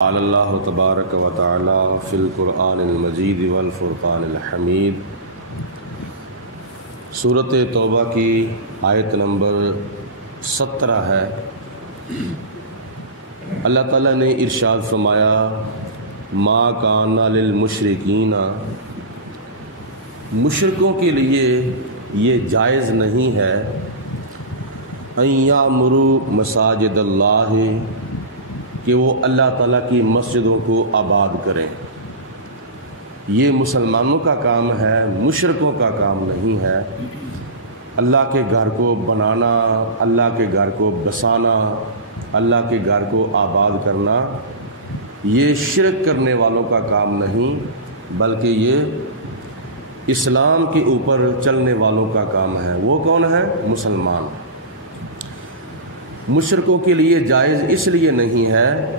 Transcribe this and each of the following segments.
قال اللہ تبارک و تعالی فی القرآن المجید والفرقان الحمید۔ سورۃ توبہ کی آیت نمبر 17 ہے۔ اللہ تعالیٰ نے ارشاد فرمایا ما کان للمشرکین، مشرکوں کے لیے یہ جائز نہیں ہے ان یعمروا مساجد اللہ، کہ وہ اللہ تعالیٰ کی مسجدوں کو آباد کریں۔ یہ مسلمانوں کا کام ہے، مشرکوں کا کام نہیں ہے۔ اللہ کے گھر کو بنانا، اللہ کے گھر کو بسانا، اللہ کے گھر کو آباد کرنا، یہ شرک کرنے والوں کا کام نہیں، بلکہ یہ اسلام کے اوپر چلنے والوں کا کام ہے۔ وہ کون ہے؟ مسلمان۔ مشرکوں کے لیے جائز اس لیے نہیں ہے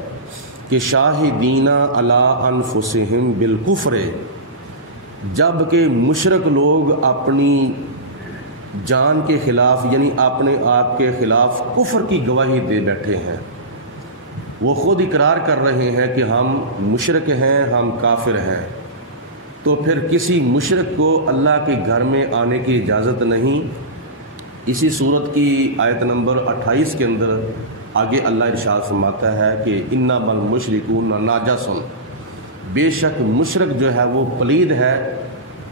کہ شاہدین علی انفسہم بالکفر، جب کہ مشرک لوگ اپنی جان کے خلاف یعنی اپنے آپ کے خلاف کفر کی گواہی دے بیٹھے ہیں۔ وہ خود اقرار کر رہے ہیں کہ ہم مشرک ہیں، ہم کافر ہیں، تو پھر کسی مشرک کو اللہ کے گھر میں آنے کی اجازت نہیں۔ اسی صورت کی آیت نمبر 28 کے اندر آگے اللہ ارشاد فرماتا ہے کہ انما المشرکون نجس، بے شک مشرک جو ہے وہ پلید ہے،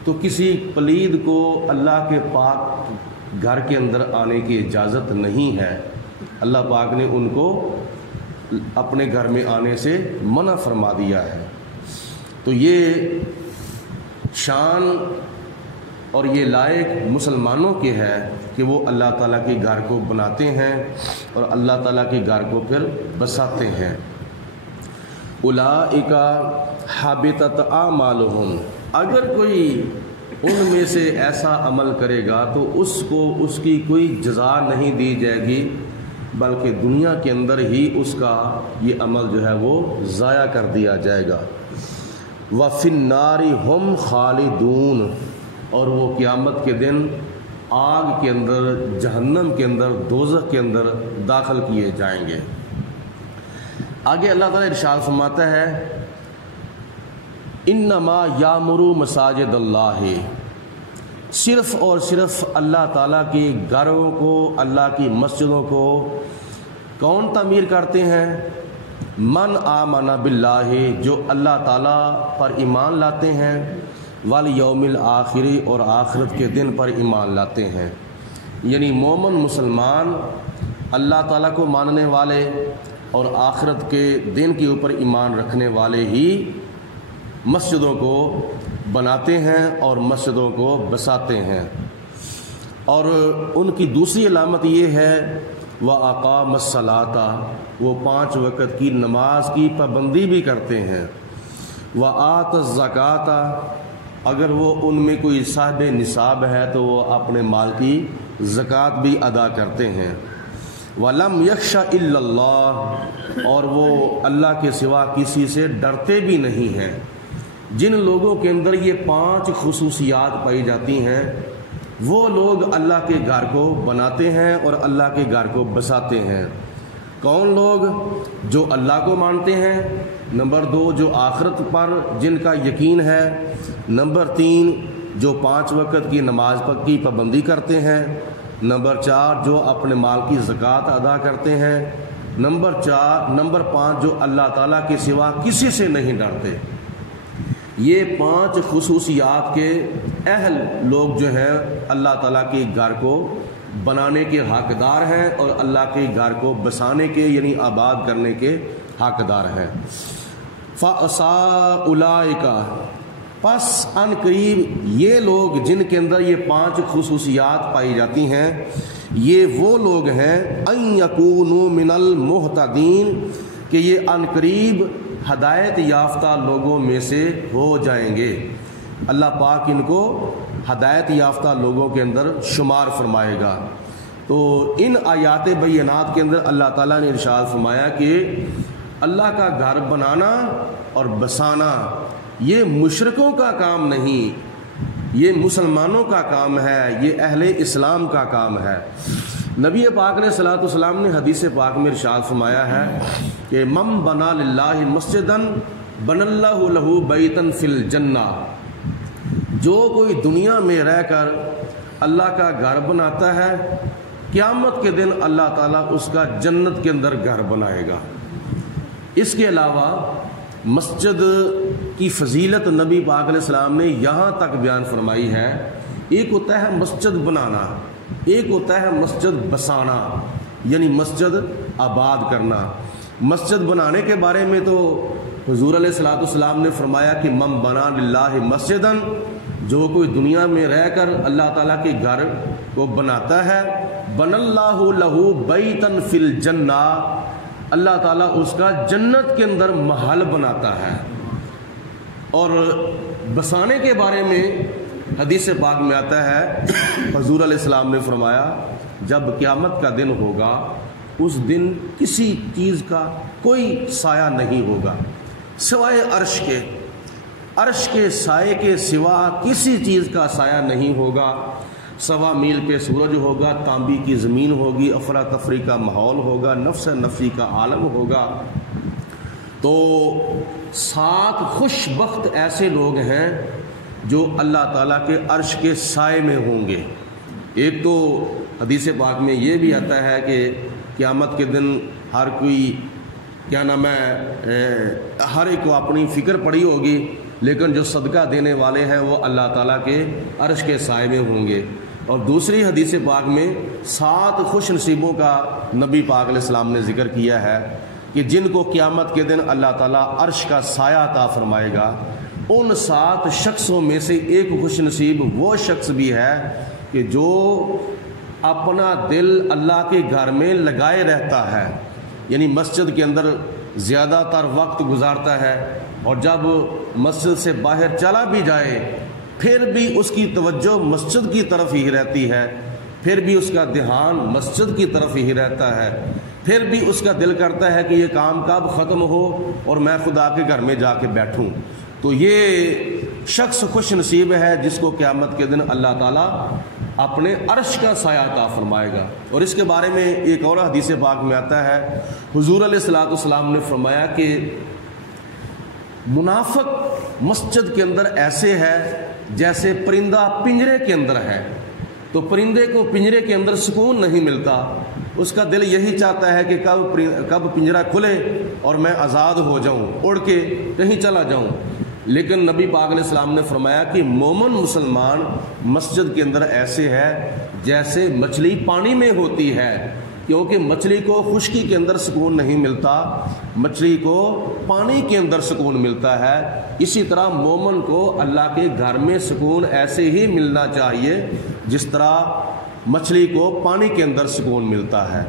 تو کسی پلید کو اللہ کے پاک گھر کے اندر آنے کی اجازت نہیں ہے۔ اللہ پاک نے ان کو اپنے گھر میں آنے سے منع فرما دیا ہے۔ تو یہ شان اور یہ لائق مسلمانوں کے ہے کہ وہ اللہ تعالیٰ کے گھر کو بناتے ہیں اور اللہ تعالیٰ کے گھر کو پھر بساتے ہیں۔ اولئک حبطت اعمالہم، اگر کوئی ان میں سے ایسا عمل کرے گا تو اس کو اس کی کوئی جزا نہیں دی جائے گی، بلکہ دنیا کے اندر ہی اس کا یہ عمل جو ہے وہ ضائع کر دیا جائے گا۔ وفی النار ہم خالدون، اور وہ قیامت کے دن آگ کے اندر، جہنم کے اندر، دوزخ کے اندر داخل کیے جائیں گے۔ آگے اللہ تعالیٰ ارشاد فرماتا ہے انما یامر مساجد اللہ، صرف اور صرف اللہ تعالیٰ کے گھروں کو، اللہ کی مسجدوں کو کون تعمیر کرتے ہیں؟ من آمن باللہ، جو اللہ تعالیٰ پر ایمان لاتے ہیں، والیوم الآخری، اور آخرت کے دن پر ایمان لاتے ہیں۔ یعنی مومن مسلمان اللہ تعالیٰ کو ماننے والے اور آخرت کے دن کے اوپر ایمان رکھنے والے ہی مسجدوں کو بناتے ہیں اور مسجدوں کو بساتے ہیں۔ اور ان کی دوسری علامت یہ ہے وَأَقَامَ الصَّلَاةَ، وہ 5 وقت کی نماز کی پابندی بھی کرتے ہیں۔ وَآتَى الزَّكَاةَ، اگر وہ ان میں کوئی صاحب نصاب ہے تو وہ اپنے مال کی زکوٰۃ بھی ادا کرتے ہیں۔ وَلَمْ يَخْشَ إِلَّا اللَّهُ، اور وہ اللہ کے سوا کسی سے ڈرتے بھی نہیں ہیں۔ جن لوگوں کے اندر یہ 5 خصوصیات پائی جاتی ہیں وہ لوگ اللہ کے گھر کو بناتے ہیں اور اللہ کے گھر کو بساتے ہیں۔ کون لوگ؟ جو اللہ کو مانتے ہیں، نمبر 2 جو آخرت پر جن کا یقین ہے، نمبر 3 جو 5 وقت کی نماز کی پابندی کرتے ہیں، نمبر 4 جو اپنے مال کی زکوٰۃ ادا کرتے ہیں، نمبر 5 جو اللہ تعالیٰ کے سوا کسی سے نہیں ڈرتے۔ یہ 5 خصوصیات کے اہل لوگ جو ہیں اللہ تعالیٰ کے گھر کو بنانے کے حقدار ہیں اور اللہ کے گھر کو بسانے کے یعنی آباد کرنے کے حقدار ہیں۔ فَأَصَا أُولَئِكَ، پس ان قریب یہ لوگ جن کے اندر یہ 5 خصوصیات پائی جاتی ہیں، یہ وہ لوگ ہیں ان یکونوا من المہتدین، کہ یہ ان قریب ہدایت یافتہ لوگوں میں سے ہو جائیں گے۔ اللہ پاک ان کو ہدایت یافتہ لوگوں کے اندر شمار فرمائے گا۔ تو ان آیات بینات کے اندر اللہ تعالیٰ نے ارشاد فرمایا کہ اللہ کا گھر بنانا اور بسانا یہ مشرکوں کا کام نہیں، یہ مسلمانوں کا کام ہے، یہ اہل اسلام کا کام ہے۔ نبی پاک نے صلی اللہ علیہ وسلم نے حدیث پاک میں ارشاد فرمایا ہے کہ من بنا للہ مسجدن بن اللہ لہ بیتن فی الجنہ، جو کوئی دنیا میں رہ کر اللہ کا گھر بناتا ہے، قیامت کے دن اللہ تعالیٰ اس کا جنت کے اندر گھر بنائے گا۔ اس کے علاوہ مسجد کی فضیلت نبی پاک علیہ السلام نے یہاں تک بیان فرمائی ہے۔ ایک ہوتا ہے مسجد بنانا، ایک ہوتا ہے مسجد بسانا، یعنی مسجد آباد کرنا۔ مسجد بنانے کے بارے میں تو حضور علیہ الصلوۃ والسلام نے فرمایا کہ من بنا للہ مسجدن، جو کوئی دنیا میں رہ کر اللہ تعالیٰ کے گھر کو بناتا ہے، بن اللہ لہ بیتن فی الجنہ، اللہ تعالیٰ اس کا جنت کے اندر محل بناتا ہے۔ اور بسانے کے بارے میں حدیث پاک میں آتا ہے، حضور علیہ السلام نے فرمایا جب قیامت کا دن ہوگا اس دن کسی چیز کا کوئی سایہ نہیں ہوگا سوائے عرش کے، عرش کے سائے کے سوا کسی چیز کا سایہ نہیں ہوگا۔ 1.25 میل پہ سورج ہوگا، تانبی کی زمین ہوگی، افراتفری کا ماحول ہوگا، نفس نفسی کا عالم ہوگا۔ تو 7 خوش بخت ایسے لوگ ہیں جو اللہ تعالیٰ کے عرش کے سائے میں ہوں گے۔ ایک تو حدیث پاک میں یہ بھی آتا ہے کہ قیامت کے دن ہر کوئی ہر ایک کو اپنی فکر پڑی ہوگی، لیکن جو صدقہ دینے والے ہیں وہ اللہ تعالیٰ کے عرش کے سائے میں ہوں گے۔ اور دوسری حدیث پاک میں 7 خوش نصیبوں کا نبی پاک علیہ السلام نے ذکر کیا ہے کہ جن کو قیامت کے دن اللہ تعالیٰ عرش کا سایہ عطا فرمائے گا۔ ان 7 شخصوں میں سے ایک خوش نصیب وہ شخص بھی ہے کہ جو اپنا دل اللہ کے گھر میں لگائے رہتا ہے، یعنی مسجد کے اندر زیادہ تر وقت گزارتا ہے، اور جب مسجد سے باہر چلا بھی جائے پھر بھی اس کی توجہ مسجد کی طرف ہی رہتی ہے، پھر بھی اس کا دھیان مسجد کی طرف ہی رہتا ہے، پھر بھی اس کا دل کرتا ہے کہ یہ کام کب ختم ہو اور میں خدا کے گھر میں جا کے بیٹھوں۔ تو یہ شخص خوش نصیب ہے جس کو قیامت کے دن اللہ تعالیٰ اپنے عرش کا سایہ عطا فرمائے گا۔ اور اس کے بارے میں ایک اور حدیث پاک میں آتا ہے، حضور علیہ الصلوۃ والسلام نے فرمایا کہ منافق مسجد کے اندر ایسے ہے جیسے پرندہ پنجرے کے اندر ہے۔ تو پرندے کو پنجرے کے اندر سکون نہیں ملتا، اس کا دل یہی چاہتا ہے کہ کب پنجرہ کھلے اور میں آزاد ہو جاؤں، اڑ کے کہیں چلا جاؤں۔ لیکن نبی پاک علیہ السلام نے فرمایا کہ مومن مسلمان مسجد کے اندر ایسے ہے جیسے مچھلی پانی میں ہوتی ہے، کیونکہ مچھلی کو خشکی کے اندر سکون نہیں ملتا، مچھلی کو پانی کے اندر سکون ملتا ہے۔ اسی طرح مومن کو اللہ کے گھر میں سکون ایسے ہی ملنا چاہیے جس طرح مچھلی کو پانی کے اندر سکون ملتا ہے۔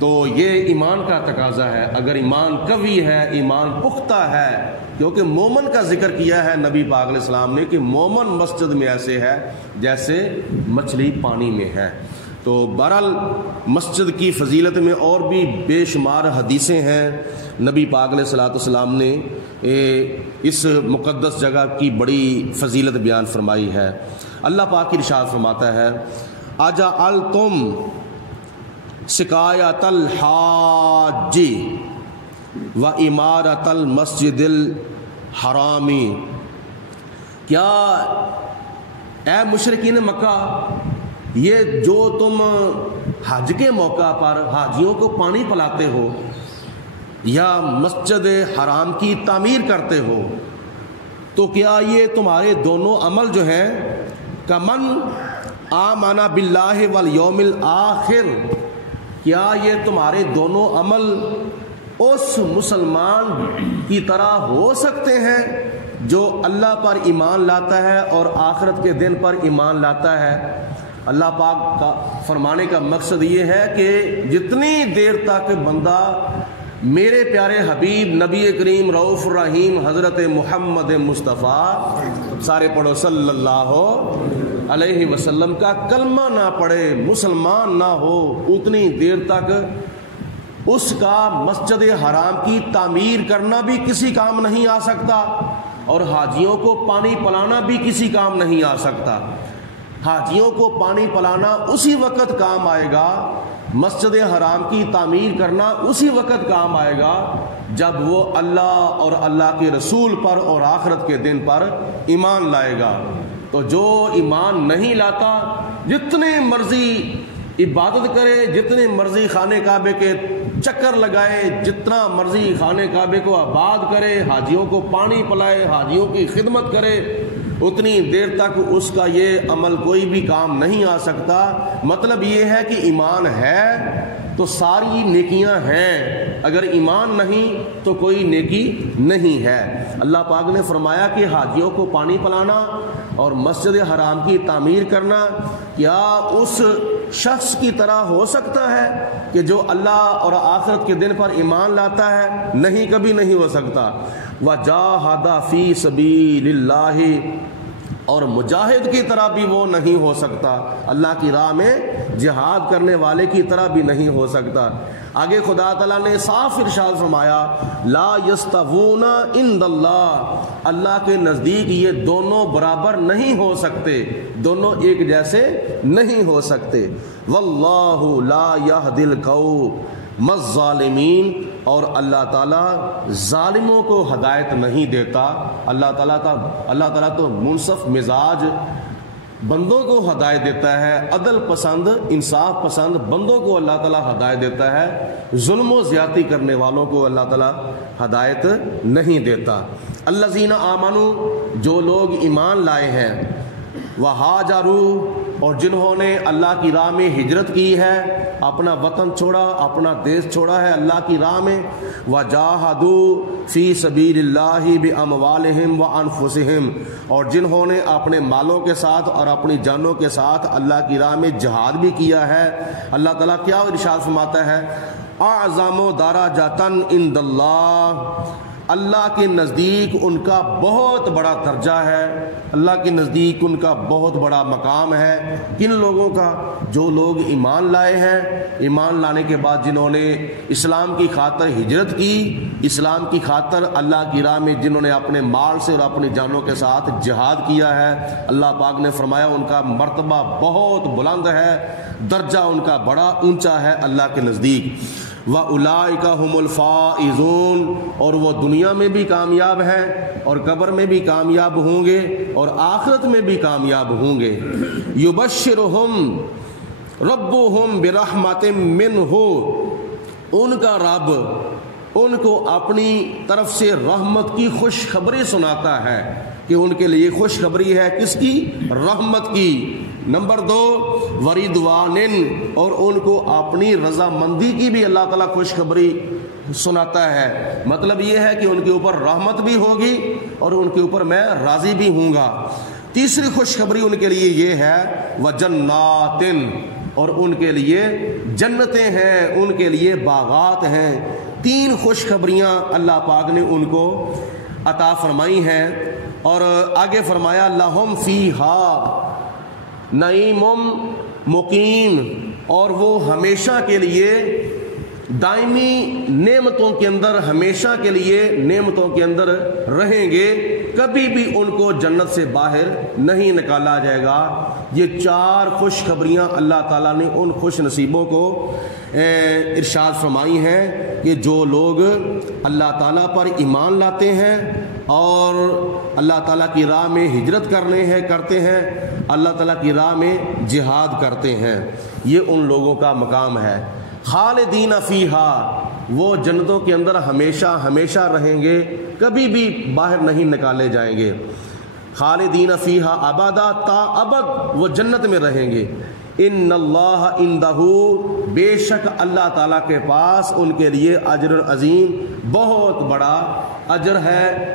تو یہ ایمان کا تقاضا ہے، اگر ایمان قوی ہے، ایمان پختہ ہے، کیونکہ مومن کا ذکر کیا ہے نبی پاک علیہ السلام نے کہ مومن مسجد میں ایسے ہے جیسے مچھلی پانی میں ہے۔ تو بہرحال مسجد کی فضیلت میں اور بھی بے شمار حدیثیں ہیں۔ نبی پاک علیہ الصلوۃ والسلام نے اس مقدس جگہ کی بڑی فضیلت بیان فرمائی ہے۔ اللہ پاک ارشاد فرماتا ہے، اجعلتم سقایۃ الحاج و عمارۃ المسجد الحرام، کیا اے مشرکین مکہ یہ جو تم حج کے موقع پر حاجیوں کو پانی پلاتے ہو یا مسجد حرام کی تعمیر کرتے ہو، تو کیا یہ تمہارے دونوں عمل جو ہیں کمن آمن باللہ والیوم الآخر، کیا یہ تمہارے دونوں عمل اس مسلمان کی طرح ہو سکتے ہیں جو اللہ پر ایمان لاتا ہے اور آخرت کے دن پر ایمان لاتا ہے؟ اللہ پاک کا فرمانے کا مقصد یہ ہے کہ جتنی دیر تک بندہ میرے پیارے حبیب نبی کریم رؤوف الرحیم حضرت محمد مصطفیٰ، سارے پڑھو صلی اللہ علیہ وسلم کا کلمہ نہ پڑھے، مسلمان نہ ہو، اتنی دیر تک اس کا مسجد حرام کی تعمیر کرنا بھی کسی کام نہیں آ سکتا، اور حاجیوں کو پانی پلانا بھی کسی کام نہیں آ سکتا۔ حاجیوں کو پانی پلانا اسی وقت کام آئے گا مسجد حرام کی تعمیر کرنا اسی وقت کام آئے گا جب وہ اللہ اور اللہ کے رسول پر اور آخرت کے دن پر ایمان لائے گا۔ تو جو ایمان نہیں لاتا جتنے مرضی عبادت کرے، جتنے مرضی خانہ کعبے کے چکر لگائے، جتنا مرضی خانہ کعبے کو آباد کرے، حاجیوں کو پانی پلائے، حاجیوں کی خدمت کرے، اتنی دیر تک اس کا یہ عمل کوئی بھی کام نہیں آ سکتا۔ مطلب یہ ہے کہ ایمان ہے تو ساری نیکیاں ہیں، اگر ایمان نہیں تو کوئی نیکی نہیں ہے۔ اللہ پاک نے فرمایا کہ حاجیوں کو پانی پلانا اور مسجد حرام کی تعمیر کرنا کیا اس شخص کی طرح ہو سکتا ہے کہ جو اللہ اور آخرت کے دن پر ایمان لاتا ہے؟ نہیں، کبھی نہیں ہو سکتا۔ وَجَاهَدَ فِي سَبِيلِ اللَّهِ، اور مجاہد کی طرح بھی وہ نہیں ہو سکتا، اللہ کی راہ میں جہاد کرنے والے کی طرح بھی نہیں ہو سکتا۔ آگے خدا تعالیٰ نے صاف ارشاد فرمایا لا یستوون عند اللہ، اللہ کے نزدیک یہ دونوں برابر نہیں ہو سکتے، دونوں ایک جیسے نہیں ہو سکتے۔ واللہ لا یہدی القوم الظالمین، اور اللہ تعالیٰ ظالموں کو ہدایت نہیں دیتا۔ اللہ تعالیٰ تو منصف مزاج بندوں کو ہدایت دیتا ہے، عدل پسند انصاف پسند بندوں کو اللہ تعالیٰ ہدایت دیتا ہے، ظلم و زیادتی کرنے والوں کو اللہ تعالیٰ ہدایت نہیں دیتا۔ الذین آمنوا، جو لوگ ایمان لائے ہیں، وہاجروا، اور جنہوں نے اللہ کی راہ میں ہجرت کی ہے، اپنا وطن چھوڑا، اپنا دیش چھوڑا ہے اللہ کی راہ میں، وجاہدوا فی سبیل اللہ باموالہم وانفسہم، اور جنہوں نے اپنے مالوں کے ساتھ اور اپنی جانوں کے ساتھ اللہ کی راہ میں جہاد بھی کیا ہے۔ اللہ تعالیٰ کیا ارشاد فرماتا ہے اعظم درجۃ عند اللہ، اللہ کے نزدیک ان کا بہت بڑا درجہ ہے، اللہ کے نزدیک ان کا بہت بڑا مقام ہے۔ کن لوگوں کا؟ جو لوگ ایمان لائے ہیں، ایمان لانے کے بعد جنہوں نے اسلام کی خاطر ہجرت کی، اسلام کی خاطر اللہ کی راہ میں جنہوں نے اپنے مال سے اور اپنی جانوں کے ساتھ جہاد کیا ہے، اللہ پاک نے فرمایا ان کا مرتبہ بہت بلند ہے، درجہ ان کا بڑا اونچا ہے اللہ کے نزدیک۔ وَأُولَٰئِكَ هُمُ الْفَائِزُونَ، اور وہ دنیا میں بھی کامیاب ہیں اور قبر میں بھی کامیاب ہوں گے اور آخرت میں بھی کامیاب ہوں گے۔ يُبَشِّرُهُمْ رَبُّهُمْ بِرَحْمَةٍ مِّنْهُ، ان کا رب ان کو اپنی طرف سے رحمت کی خوشخبری سناتا ہے کہ ان کے لیے خوشخبری ہے کس کی؟ رحمت کی۔ نمبر 2 وردوان، اور ان کو اپنی رضامندی کی بھی اللہ تعالیٰ خوشخبری سناتا ہے۔ مطلب یہ ہے کہ ان کے اوپر رحمت بھی ہوگی اور ان کے اوپر میں راضی بھی ہوں گا۔ تیسری خوشخبری ان کے لیے یہ ہے وجنات، اور ان کے لیے جنتیں ہیں، ان کے لیے باغات ہیں۔ 3 خوشخبریاں اللہ پاک نے ان کو عطا فرمائی ہیں، اور آگے فرمایا لہم فیہا نعیم مقیم، اور وہ ہمیشہ کے لیے دائمی نعمتوں کے اندر، ہمیشہ کے لیے نعمتوں کے اندر رہیں گے، کبھی بھی ان کو جنت سے باہر نہیں نکالا جائے گا۔ یہ 4 خوشخبریاں اللہ تعالیٰ نے ان خوش نصیبوں کو ارشاد فرمائی ہیں کہ جو لوگ اللہ تعالیٰ پر ایمان لاتے ہیں اور اللہ تعالیٰ کی راہ میں ہجرت کرتے ہیں، اللہ تعالیٰ کی راہ میں جہاد کرتے ہیں، یہ ان لوگوں کا مقام ہے۔ خالدین فیہا، وہ جنتوں کے اندر ہمیشہ ہمیشہ رہیں گے، کبھی بھی باہر نہیں نکالے جائیں گے۔ خالدین فیہا ابدا، تا ابد وہ جنت میں رہیں گے۔ ان اللہ عندہ، بے شک اللہ تعالیٰ کے پاس ان کے لیے اجر عظیم، بہت بڑا اجر ہے۔